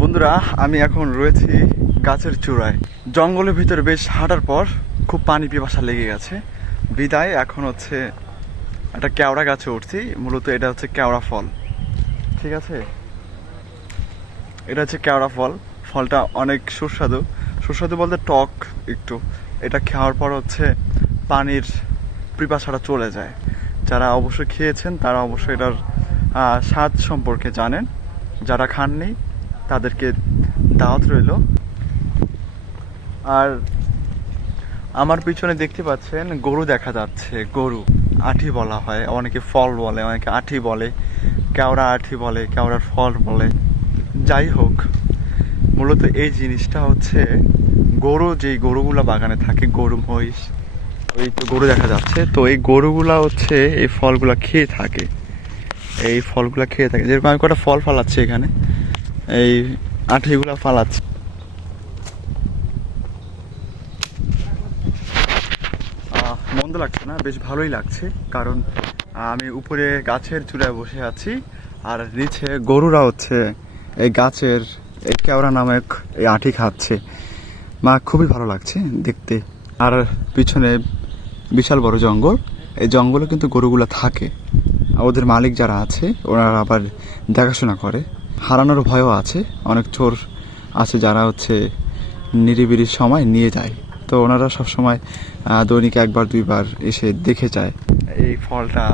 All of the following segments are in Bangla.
বন্ধুরা, আমি এখন রয়েছি গাছের চূড়ায়। জঙ্গলের ভিতরে বেশ হাঁটার পর খুব পানি পিপাসা লেগে গেছে, বিদায় এখন হচ্ছে একটা কেওড়া গাছে উঠছি। মূলত এটা হচ্ছে কেওড়া ফল, ঠিক আছে? এটা হচ্ছে কেওড়া ফল। ফলটা অনেক সুস্বাদু। সুস্বাদু বলতে টক একটু। এটা খাওয়ার পর হচ্ছে পানির পিপাসাটা চলে যায়। যারা অবশ্যই খেয়েছেন তারা অবশ্যই এটার স্বাদ সম্পর্কে জানেন। যারা খাননি তাদেরকে দাওয়াত রইল। আর আমার পিছনে দেখতে পাচ্ছেন গরু দেখা যাচ্ছে। গরু আঠি বলা হয়, অনেকে ফল বলে, অনেকে আঠি বলে, কেওড়া আঠি বলে, কেওড়ার ফল বলে। যাই হোক, মূলত এই জিনিসটা হচ্ছে গরু, যেই গরুগুলা বাগানে থাকে, গরু মহিষ, ওই তো গরু দেখা যাচ্ছে। তো এই গরুগুলা হচ্ছে এই ফলগুলা খেয়ে থাকে। এই ফলগুলা খেয়ে থাকে। যেরকম আমি কটা ফল ফালাচ্ছি এখানে, এই আঠিগুলা ফালাচ্ছি। মন্দ লাগছে না, বেশ ভালোই লাগছে। কারণ আমি উপরে গাছের চূড়ায় বসে আছি, আর নিচে গরুরা হচ্ছে এই গাছের এই কেওড়া নামক এই আঁটি খাচ্ছে। খুবই ভালো লাগছে দেখতে। আর পিছনে বিশাল বড় জঙ্গল। এই জঙ্গলে কিন্তু গরুগুলো থাকে। ওদের মালিক যারা আছে ওনারা আবার দেখাশোনা করে। হারানোর ভয়ও আছে। অনেক চোর আছে যারা হচ্ছে নিরিবিলির সময় নিয়ে যায়। তো ওনারা সবসময় দৈনিক একবার দুইবার এসে দেখে যায়। এই ফলটা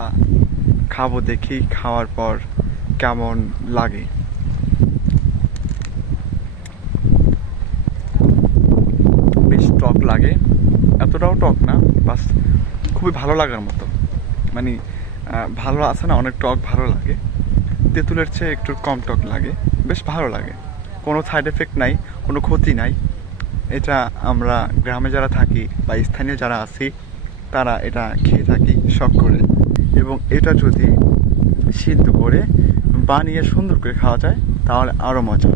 খাবো, দেখি খাওয়ার পর কেমন লাগে। বেশ টক লাগে, এতটাও টক না, বাস খুবই ভালো লাগার মতো। মানে ভালো আছে না, অনেক টক ভালো লাগে। তেঁতুলের চেয়ে একটু কম টক লাগে, বেশ ভালো লাগে। কোনো সাইড এফেক্ট নাই, কোনো ক্ষতি নাই। এটা আমরা গ্রামে যারা থাকি বা স্থানীয় যারা আছি তারা এটা খেয়ে থাকি শখ করে। এবং এটা যদি সিদ্ধ করে বানিয়ে সুন্দর করে খাওয়া যায় তাহলে আরও মজা।